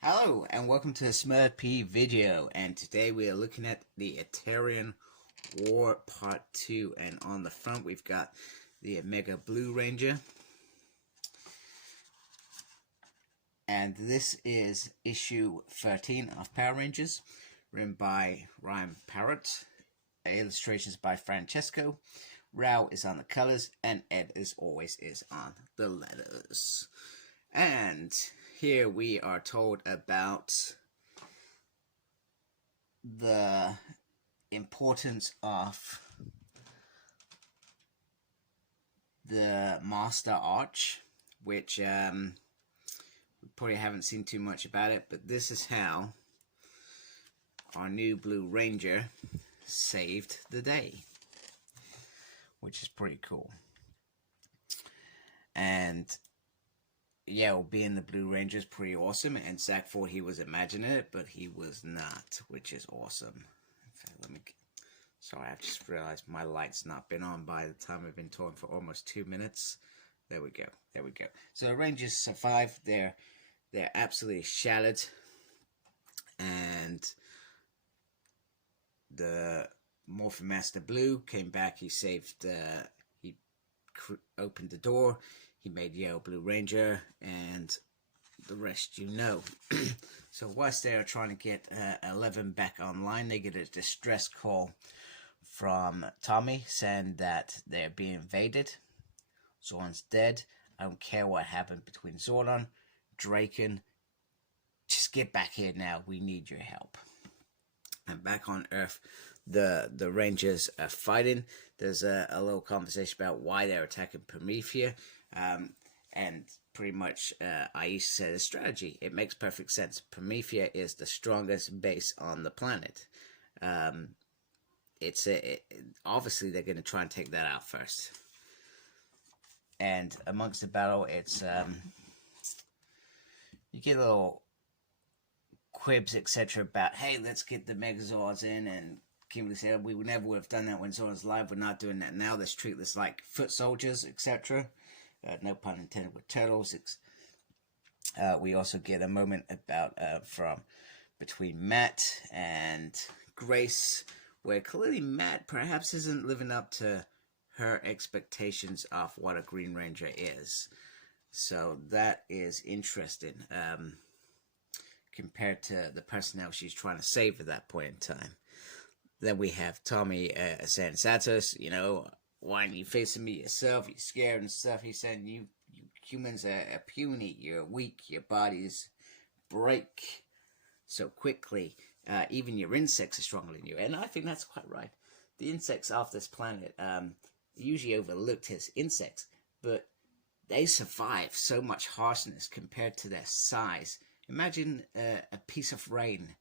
Hello and welcome to the Smurf video, and today we are looking at the Eltarian War Part 2, and on the front we've got the Mega Blue Ranger, and this is issue 13 of Power Rangers, written by Ryan Parrott, illustrations by Francesco. Rao is on the colors, and Ed, as always, is on the letters. And here we are told about the importance of the Master Arch, which we probably haven't seen too much about it, but this is how our new Blue Ranger saved the day, which is pretty cool. And yeah, well, being the Blue Ranger is pretty awesome, and Zach thought he was imagining it, but he was not, which is awesome. In fact, sorry, I've just realized my light's not been on by the time I've been talking for almost 2 minutes. There we go. So the Rangers survived. They're absolutely shattered, and the Morphin Master Blue came back. He saved. He opened the door. He made Yellow Blue Ranger, and the rest you know. So whilst they are trying to get 11 back online, they get a distress call from Tommy saying that they're being invaded. Zordon's dead. I don't care what happened between Zordon, Draken. Just get back here now. We need your help. And back on Earth, the Rangers are fighting. There's a little conversation about why they're attacking Promethea. And pretty much Aisha said a strategy. It makes perfect sense. Promethea is the strongest base on the planet. Obviously they're going to try and take that out first. And amongst the battle, it's you get little quibs, etc. about, hey, let's get the Megazords in, and Kimberly said we never would have done that when Zordon's alive. We're not doing that now. Let's treat this like foot soldiers, etc. No pun intended with turtles. We also get a moment about from between Matt and Grace, where clearly Matt perhaps isn't living up to her expectations of what a Green Ranger is. So that is interesting compared to the personnel she's trying to save at that point in time. Then we have Tommy saying, Satos, you know, why aren't you facing me yourself? You're scared and stuff. He's saying, you humans are puny. You're weak. Your bodies break so quickly. Even your insects are stronger than you. And I think that's quite right. The insects off this planet, usually overlooked as insects, but they survive so much harshness compared to their size. Imagine a piece of rain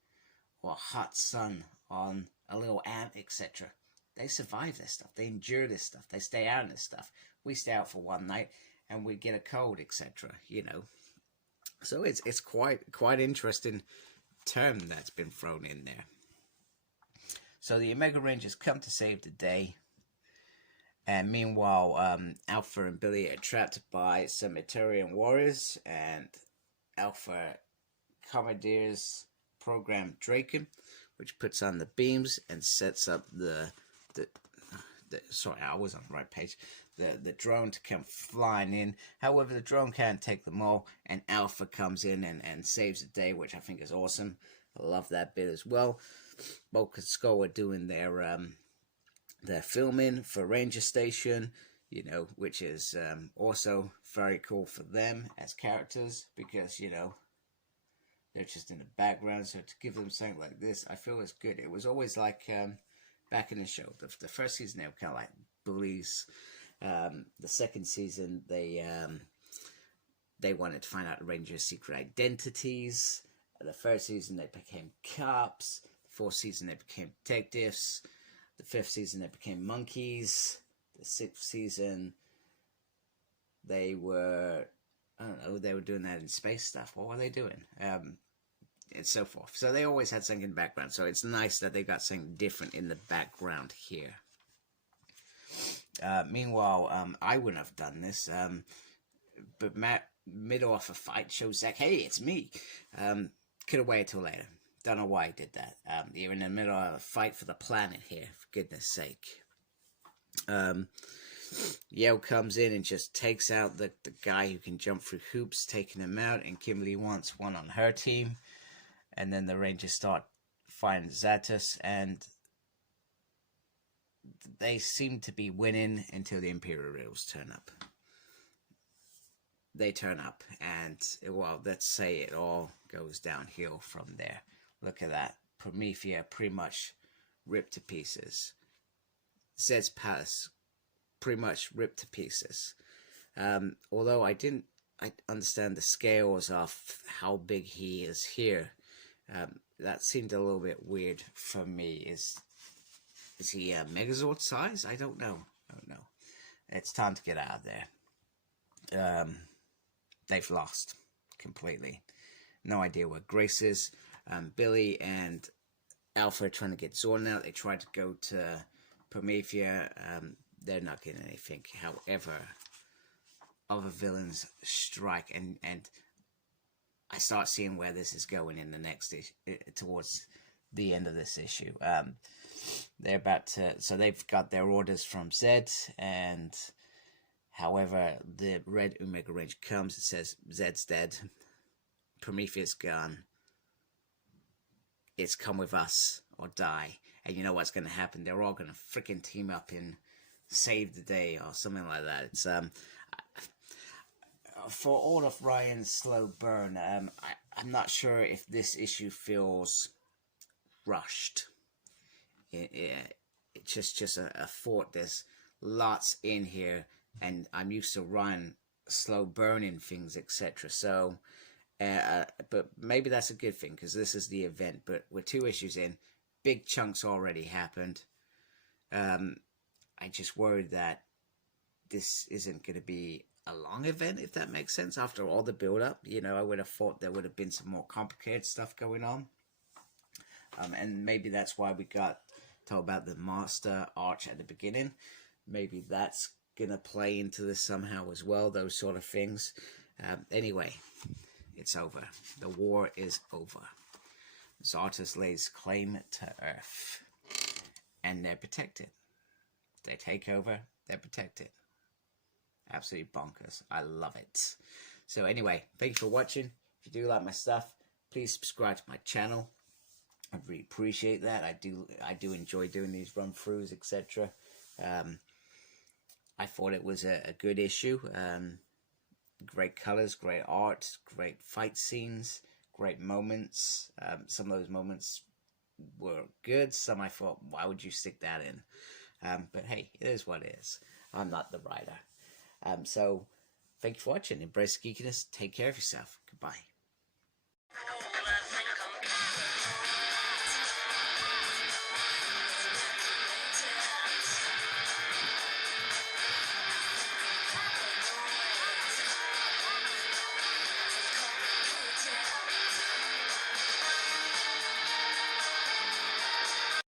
or a hot sun on a little ant, etc. They survive this stuff. They endure this stuff. They stay out in this stuff. We stay out for one night and we get a cold, etc. You know, so it's quite interesting term that's been thrown in there. So the Omega Rangers come to save the day, and meanwhile, Alpha and Billy are trapped by some Eltarian warriors, and Alpha commandeers program Draken, which puts on the beams and sets up the sorry, I was on the right page. The drone to come flying in. However, the drone can't take them all, and Alpha comes in and saves the day, which I think is awesome. I love that bit as well. Bulk and Skull are doing their filming for Ranger Station, you know, which is also very cool for them as characters, because, you know, they're just in the background. So to give them something like this, I feel is good. It was always like back in the show, the first season, they were kind of like bullies. The second season, they wanted to find out the Rangers' secret identities. The third season, they became cops. The fourth season, they became detectives. The fifth season, they became monkeys. The sixth season, they were, I don't know, they were doing that in space stuff. What were they doing? And so forth. So they always had something in the background. So it's nice that they got something different in the background here. Meanwhile, I wouldn't have done this. But Matt, middle of a fight, shows Zach, hey, it's me. Could have waited till later. Don't know why he did that. You're in the middle of a fight for the planet here, for goodness sake. Yale comes in and just takes out the guy who can jump through hoops, taking him out, and Kimberly wants one on her team. And then the Rangers start fighting Zatus, and they seem to be winning until the Imperial Rails turn up. They turn up, and, well, let's say it all goes downhill from there. Look at that. Promethea pretty much ripped to pieces. Zed's palace pretty much ripped to pieces. Although I understand the scales of how big he is here. That seemed a little bit weird for me. Is he a Megazord size? I don't know. It's time to get out of there. They've lost completely. No idea where Grace is. Billy and Alpha are trying to get Zordon out. They tried to go to Promethea. They're not getting anything. However, other villains strike, and I start seeing where this is going in the next towards the end of this issue. They're about to, so they've got their orders from Zed, and however, the red Omega Ranger comes. It says Zed's dead, Prometheus gone. It's come with us or die. And you know what's going to happen? They're all going to freaking team up and save the day or something like that. It's for all of Ryan's slow burn, I'm not sure if this issue feels rushed. It's just a thought. There's lots in here, and I'm used to Ryan slow burning things, etc. So, but maybe that's a good thing, because this is the event. But we're 2 issues in, big chunks already happened. I just worried that this isn't going to be a long event, if that makes sense. After all the build-up, you know, I would have thought there would have been some more complicated stuff going on. And maybe that's why we got told about the Master Arch at the beginning. Maybe that's going to play into this somehow as well, those sort of things. Anyway, it's over. The war is over. Zartus lays claim to Earth. And they're protected. They take over, they're protected. Absolutely bonkers. I love it. So anyway, thank you for watching. If you do like my stuff, please subscribe to my channel. I really appreciate that. I do enjoy doing these run-throughs, etc. I thought it was a good issue. Great colors, great art, great fight scenes, great moments. Some of those moments were good. Some I thought, why would you stick that in? But hey, it is what it is. I'm not the writer. So, thank you for watching. Embrace geekiness. Take care of yourself. Goodbye.